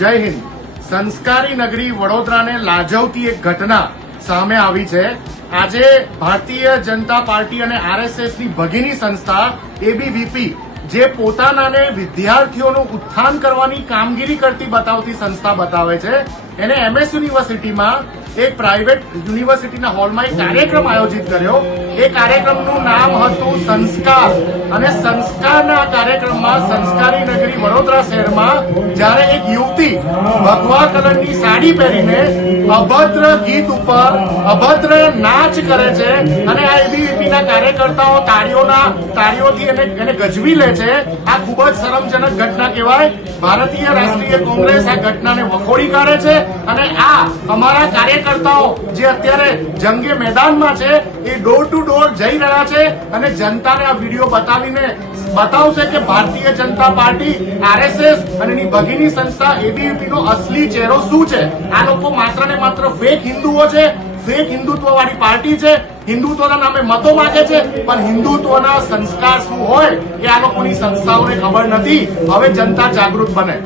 જય હિન્દ। સંસ્કારી નગરી વડોદરાને લાજવતી એક ઘટના સામે આવી છે। આજે ભારતીય જનતા પાર્ટી અને આરએસએસની ભગીની સંસ્થા એબીવીપી જે પોતાનાને વિદ્યાર્થીઓનું ઉત્થાન કરવાની કામગીરી કરતી બતાવતી સંસ્થા બતાવે છે, એને એમએસ યુનિવર્સિટીમાં એક પ્રાઇવેટ યુનિવર્સિટીના હોલમાં એક કાર્યક્રમ આયોજિત કર્યો। એ કાર્યક્રમનું નામ હતું સંસ્કાર, અને સંસ્કારના કાર્યક્રમમાં સંસ્કારી નગરી વડોદરા શહેરમાં જ્યારે એક યુવતી ભગવા કલરની સાડી પહેરીને અભદ્ર ગીત ઉપર અભદ્ર નાચ કરે છે અને આ એબીવીપીના કાર્યકર્તાઓ તાળીઓથી એને ગજવી લે છે, આ ખૂબ જ શરમજનક ઘટના કહેવાય। ભારતીય રાષ્ટ્રીય કોંગ્રેસ આ ઘટનાને વખોડી કાઢે છે અને આ અમારા કાર્યકર્તાઓ જે અત્યારે જંગે મેદાનમાં છે એ ડોર ટુ ડોર જઈ રહ્યા છે અને જનતાને આ વિડીયો બતાવીને બતાવશે કે ભારતીય જનતા પાર્ટી, આરએસએસ અને એની ભગીની સંસ્થા એબીવીપીનો અસલી ચહેરો શું છે। આ લોકો માત્ર ને માત્ર ફેક હિન્દુઓ છે, ફેક હિન્દુત્વ વાળી પાર્ટી છે, હિન્દુત્વના નામે મતો માંગે છે, પણ હિન્દુત્વના સંસ્કાર શું હોય એ આ લોકોની સંસ્થાઓને ખબર નથી। હવે જનતા જાગૃત બને।